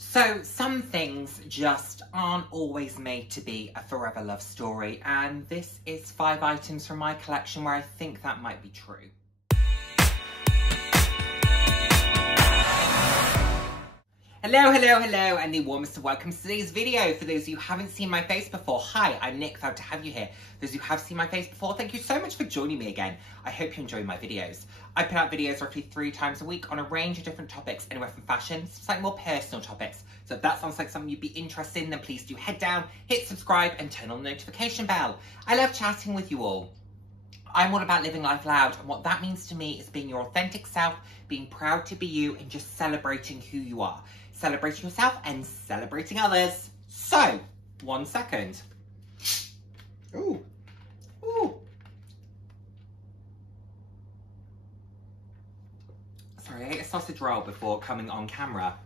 So some things just aren't always made to be a forever love story, and this is 5 items from my collection where I think that might be true. Hello, and the warmest of welcomes to today's video. For those of you who haven't seen my face before, hi, I'm Nick, proud to have you here. Those who have seen my face before, thank you so much for joining me again. I hope you enjoy my videos. I put out videos roughly 3 times a week on a range of different topics, anywhere from fashion to slightly more personal topics. So if that sounds like something you'd be interested in, then please do head down, hit subscribe, and turn on the notification bell. I love chatting with you all. I'm all about living life loud, and what that means to me is being your authentic self, being proud to be you, and just celebrating who you are. Celebrating yourself and celebrating others. So, 1 second. Ooh. Sorry, I ate a sausage roll before coming on camera,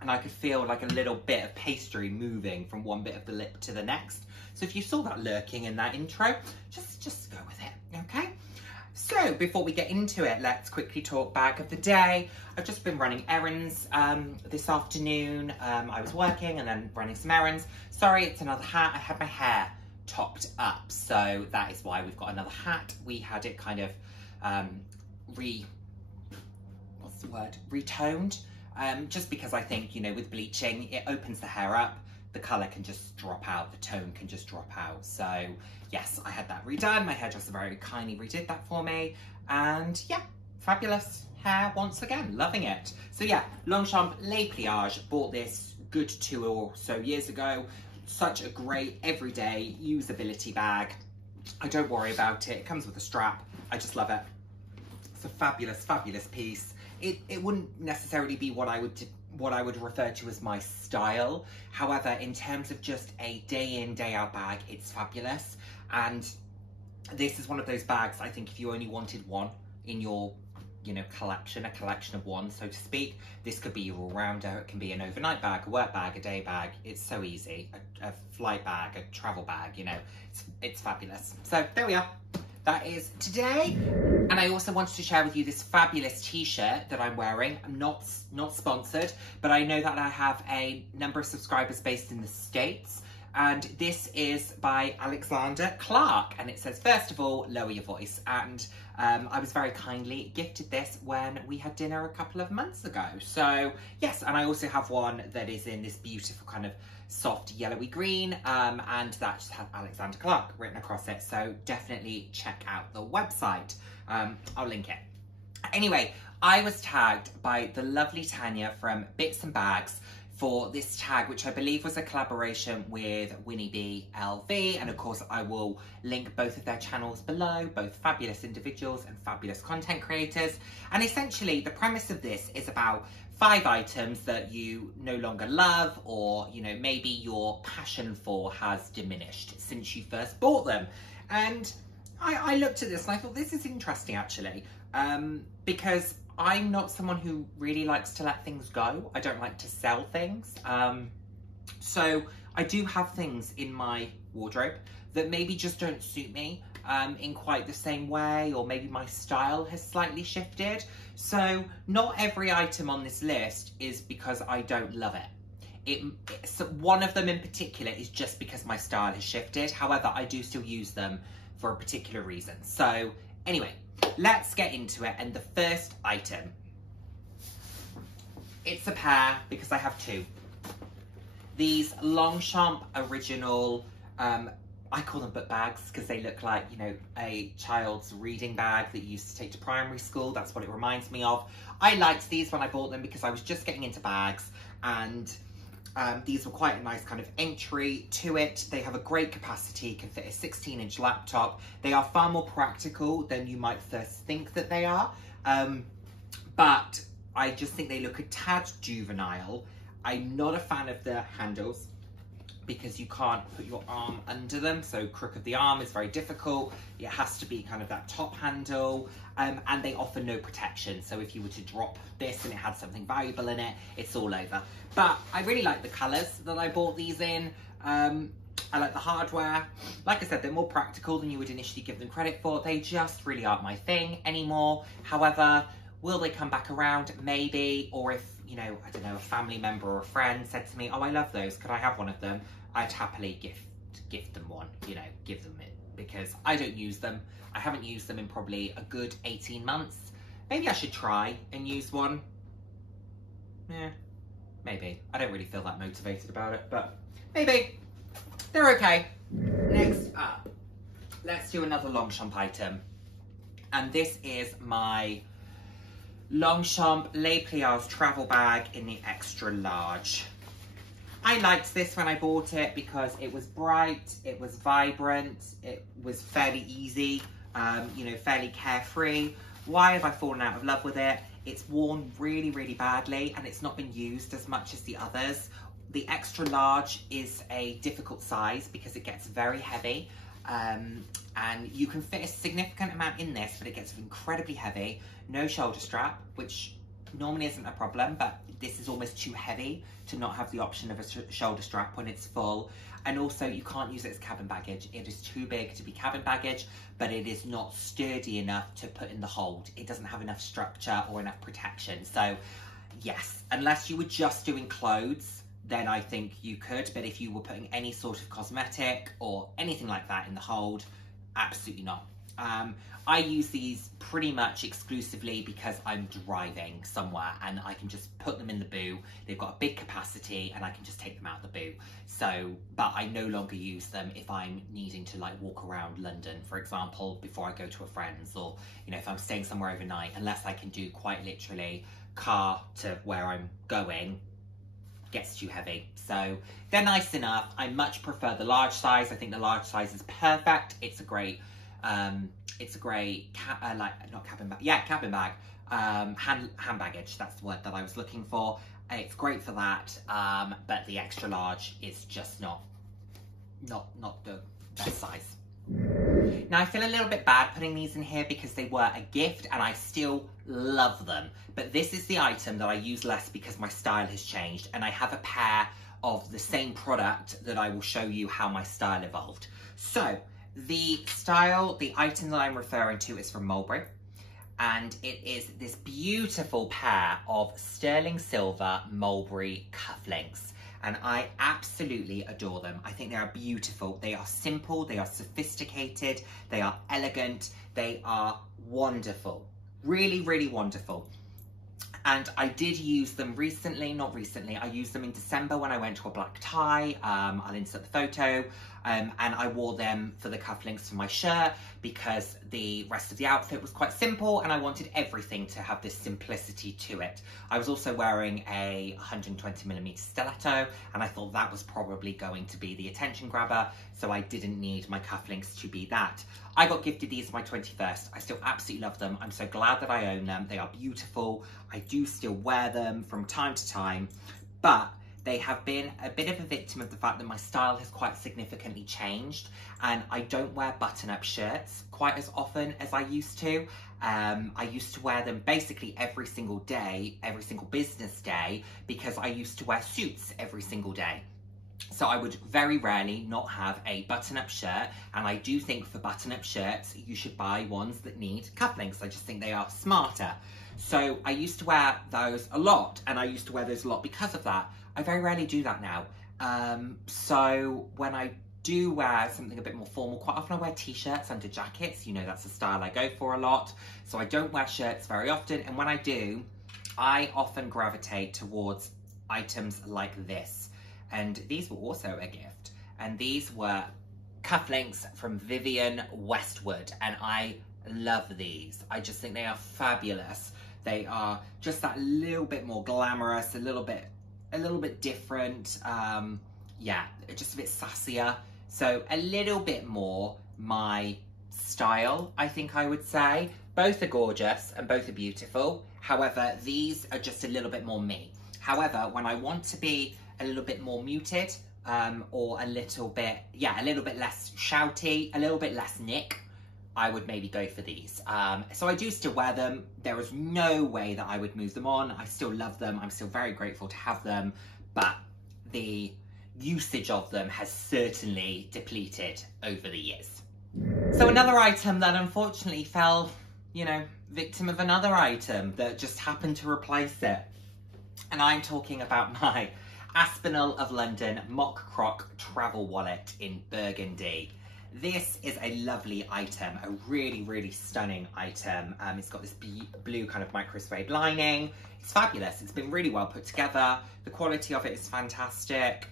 and I could feel like a little bit of pastry moving from one bit of the lip to the next. So if you saw that lurking in that intro, just go with it, okay? So before we get into it, let's quickly talk bag of the day. I've just been running errands this afternoon. I was working and then running some errands. Sorry, it's another hat. I had my hair topped up, so that is why we've got another hat. We had it kind of retoned, just because I think, you know, with bleaching, it opens the hair up. The colour can just drop out, the tone can just drop out. So yes, I had that redone. My hairdresser very kindly redid that for me. And yeah, fabulous hair once again, loving it. So yeah, Longchamp Les Pliages, bought this good 2 or so years ago. Such a great everyday usability bag. I don't worry about it. It comes with a strap. I just love it. It's a fabulous, fabulous piece. It wouldn't necessarily be what I would refer to as my style. However, in terms of just a day in, day out bag, it's fabulous. And this is one of those bags, I think if you only wanted one in your, you know, collection, a collection of one, so to speak, this could be your all-rounder. It can be an overnight bag, a work bag, a day bag. It's so easy. A flight bag, a travel bag, you know, it's fabulous. So there we are. That is today. And I also wanted to share with you this fabulous t-shirt that I'm wearing. I'm not sponsored, but I know that I have a number of subscribers based in the States. And this is by Alexander Clark. And it says, first of all, lower your voice. And I was very kindly gifted this when we had dinner a couple of months ago. So yes, and I also have one that is in this beautiful kind of soft yellowy green, and that just had Alexander Clark written across it. So definitely check out the website. I'll link it. Anyway, I was tagged by the lovely Tanya from Bits and Bags for this tag, which I believe was a collaboration with Winnie B LV. And of course, I will link both of their channels below, both fabulous individuals and fabulous content creators. And essentially, the premise of this is about 5 items that you no longer love, or, you know, maybe your passion for has diminished since you first bought them. And I looked at this and I thought, this is interesting actually, because I'm not someone who really likes to let things go. I don't like to sell things. So I do have things in my wardrobe that maybe just don't suit me in quite the same way, or maybe my style has slightly shifted. So not every item on this list is because I don't love it. One of them in particular is just because my style has shifted. However, I do still use them for a particular reason. So anyway, let's get into it. And the first item, it's a pair because I have 2. These Longchamp original, I call them book bags because they look like, you know, a child's reading bag that you used to take to primary school. That's what it reminds me of. I liked these when I bought them because I was just getting into bags, and these were quite a nice kind of entry to it. They have a great capacity, can fit a 16-inch laptop. They are far more practical than you might first think that they are. But I just think they look a tad juvenile. I'm not a fan of the handles because you can't put your arm under them. So crook of the arm is very difficult. It has to be kind of that top handle, and they offer no protection. So if you were to drop this and it had something valuable in it, it's all over. But I really like the colors that I bought these in. I like the hardware. Like I said, they're more practical than you would initially give them credit for. They just really aren't my thing anymore. However, will they come back around? Maybe. Or if you know, I don't know, a family member or a friend said to me, oh, I love those, could I have one of them? I'd happily gift them one, you know, give them it, because I don't use them. I haven't used them in probably a good 18 months. Maybe I should try and use one. Yeah, maybe. I don't really feel that motivated about it, but maybe. They're okay. Next up, let's do another Longchamp item. And this is my Longchamp Les Pliants travel bag in the extra large. I liked this when I bought it because it was bright, it was vibrant, it was fairly easy, you know, fairly carefree. Why have I fallen out of love with it? It's worn really, really badly and it's not been used as much as the others. The extra large is a difficult size because it gets very heavy, and you can fit a significant amount in this, but it gets incredibly heavy. No shoulder strap, which normally isn't a problem, but this is almost too heavy to not have the option of a shoulder strap when it's full. And also you can't use it as cabin baggage. It is too big to be cabin baggage, but it is not sturdy enough to put in the hold. It doesn't have enough structure or enough protection. So yes, unless you were just doing clothes, then I think you could. But if you were putting any sort of cosmetic or anything like that in the hold, absolutely not. I use these pretty much exclusively because I'm driving somewhere and I can just put them in the boot. They've got a big capacity and I can just take them out of the boot. So, but I no longer use them if I'm needing to like walk around London, for example, before I go to a friend's, or, you know, if I'm staying somewhere overnight, unless I can do quite literally car to where I'm going, gets too heavy. So they're nice enough. I much prefer the large size. I think the large size is perfect. It's a great cabin bag, hand baggage, that's the word that I was looking for. It's great for that, but the extra large is just not the best size. Now I feel a little bit bad putting these in here because they were a gift and I still love them, but this is the item that I use less because my style has changed, and I have a pair of the same product that I will show you how my style evolved. So the item that I'm referring to is from Mulberry, and it is this beautiful pair of sterling silver Mulberry cufflinks, and I absolutely adore them. I think they are beautiful. They are simple, they are sophisticated, they are elegant, they are wonderful. Really, really wonderful. And I did use them recently, I used them in December when I went to a black tie. I'll insert the photo. And I wore them for the cufflinks for my shirt because the rest of the outfit was quite simple and I wanted everything to have this simplicity to it. I was also wearing a 120mm stiletto and I thought that was probably going to be the attention grabber, so I didn't need my cufflinks to be that. I got gifted these for my 21st. I still absolutely love them. I'm so glad that I own them. They are beautiful. I do still wear them from time to time, but they have been a bit of a victim of the fact that my style has quite significantly changed, and I don't wear button-up shirts quite as often as I used to. I used to wear them basically every single day, every single business day, because I used to wear suits every single day. So I would very rarely not have a button-up shirt, and I do think for button-up shirts, you should buy ones that need cufflinks. I just think they are smarter. So I used to wear those a lot, and I used to wear those a lot because of that. I very rarely do that now. So when I do wear something a bit more formal, quite often I wear t-shirts under jackets. You know, that's a style I go for a lot. So I don't wear shirts very often. And when I do, I often gravitate towards items like this. And these were also a gift. And these were cufflinks from Vivienne Westwood. And I love these. I just think they are fabulous. They are just that little bit more glamorous, a little bit different, yeah, just a bit sassier. So a little bit more my style, I think I would say. Both are gorgeous and both are beautiful. However, these are just a little bit more me. However, when I want to be a little bit more muted, or a little bit less shouty, a little bit less Nick, I would maybe go for these. So I do still wear them. There is no way that I would move them on. I still love them. I'm still very grateful to have them, but the usage of them has certainly depleted over the years. So another item that unfortunately fell, you know, victim of another item that just happened to replace it. And I'm talking about my Aspinall of London Mock Croc travel wallet in burgundy. This is a lovely item, a really, really stunning item. It's got this blue kind of micro suede lining. It's fabulous. It's been really well put together. The quality of it is fantastic.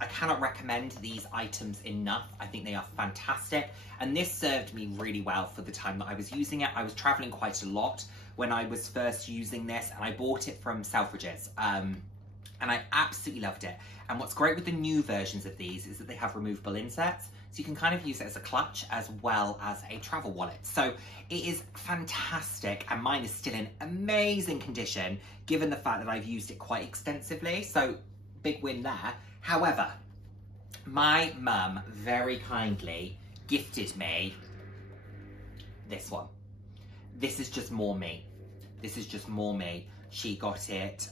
I cannot recommend these items enough. I think they are fantastic. And this served me really well for the time that I was using it. I was traveling quite a lot when I was first using this, and I bought it from Selfridges. And I absolutely loved it. And what's great with the new versions of these is that they have removable inserts. So you can kind of use it as a clutch as well as a travel wallet. So it is fantastic, and mine is still in amazing condition, given the fact that I've used it quite extensively. So big win there. However, my mum very kindly gifted me this one. This is just more me. This is just more me. She got it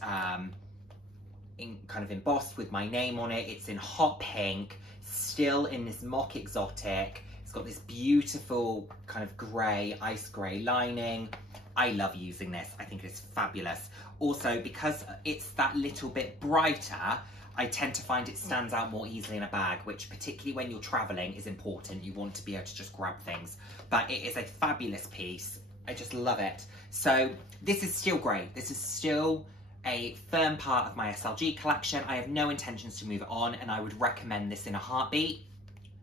kind of embossed with my name on it. It's in hot pink, still in this mock exotic. It's got this beautiful kind of grey, ice grey lining. I love using this. I think it's fabulous. Also, because it's that little bit brighter, I tend to find it stands out more easily in a bag, which particularly when you're traveling is important. You want to be able to just grab things. But it is a fabulous piece. I just love it. So this is still great. This is still a firm part of my SLG collection. I have no intentions to move it on, and I would recommend this in a heartbeat.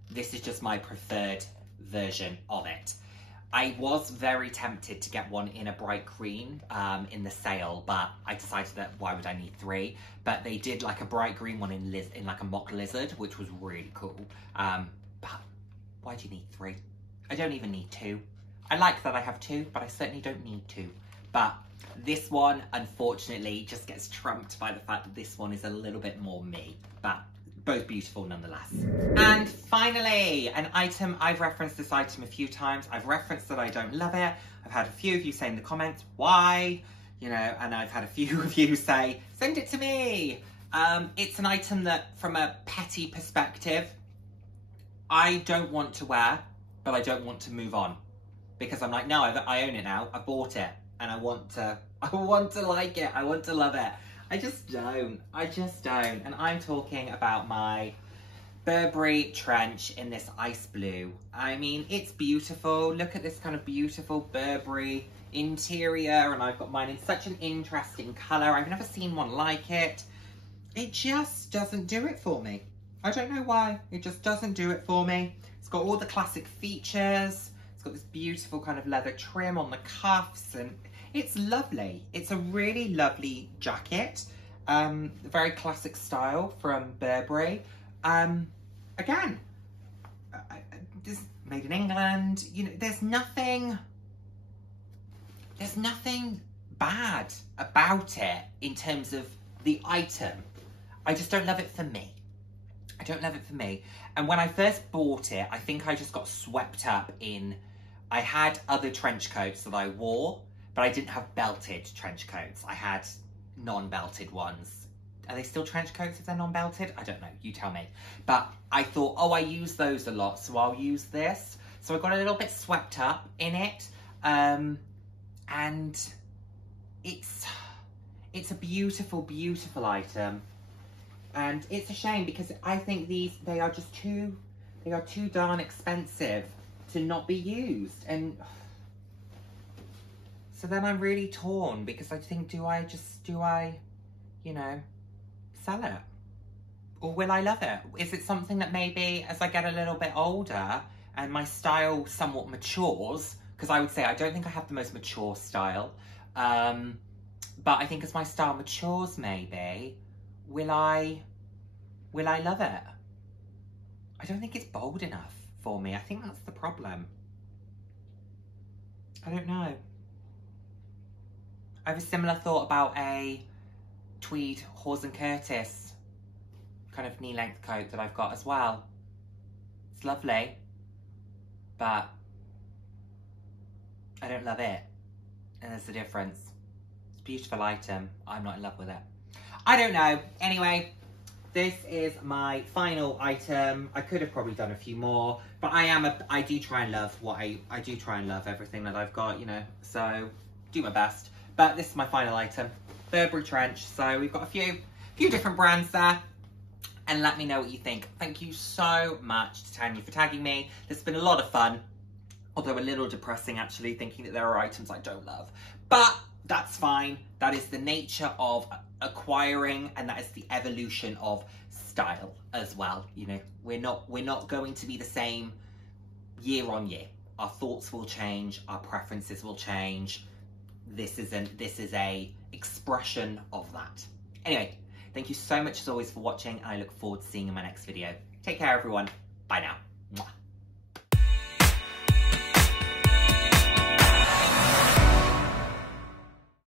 This is just my preferred version of it. I was very tempted to get one in a bright green in the sale, but I decided that why would I need three? But they did like a bright green one in like a mock lizard, which was really cool. But why do you need three? I don't even need two. I like that I have two, but I certainly don't need two. But this one, unfortunately, just gets trumped by the fact that this one is a little bit more me. But both beautiful nonetheless. And finally, an item, I've referenced this item a few times. I've referenced that I don't love it. I've had a few of you say in the comments, why? You know, and I've had a few of you say, send it to me. It's an item that, from a petty perspective, I don't want to wear, but I don't want to move on. Because I'm like, no, I own it now. I bought it, and I want to like it. I want to love it. I just don't. And I'm talking about my Burberry trench in this ice blue. I mean, it's beautiful. Look at this kind of beautiful Burberry interior, and I've got mine in such an interesting colour. I've never seen one like it. It just doesn't do it for me. I don't know why. It just doesn't do it for me. It's got all the classic features. It's got this beautiful kind of leather trim on the cuffs, and it's lovely. It's a really lovely jacket. Very classic style from Burberry. Again, this made in England. You know, there's nothing bad about it in terms of the item. I just don't love it for me. I don't love it for me. And when I first bought it, I think I just got swept up in, I had other trench coats that I wore, but I didn't have belted trench coats. I had non-belted ones. Are they still trench coats if they're non-belted? I don't know, you tell me. But I thought, oh, I use those a lot, so I'll use this. So I got a little bit swept up in it. And it's a beautiful, beautiful item. And it's a shame because I think they are too darn expensive to not be used. And so then I'm really torn because I think, do I, you know, sell it? Or will I love it? Is it something that maybe as I get a little bit older and my style somewhat matures, because I would say I don't think I have the most mature style, but I think as my style matures maybe, will I love it? I don't think it's bold enough for me. I think that's the problem. I don't know. I have a similar thought about a tweed Hawes & Curtis kind of knee-length coat that I've got as well. It's lovely, but I don't love it. And there's the difference. It's a beautiful item. I'm not in love with it. I don't know. Anyway, this is my final item. I could have probably done a few more, but I do try and love I do try and love everything that I've got, you know, so do my best. But this is my final item. Burberry trench. So we've got a few different brands there. And let me know what you think. Thank you so much to Tanya for tagging me. This has been a lot of fun. Although a little depressing, actually, thinking that there are items I don't love. But that's fine. That is the nature of acquiring, and that is the evolution of style as well. You know, we're not going to be the same year on year. Our thoughts will change. Our preferences will change. This is a expression of that. Anyway, thank you so much as always for watching, and I look forward to seeing you in my next video. Take care, everyone. Bye now.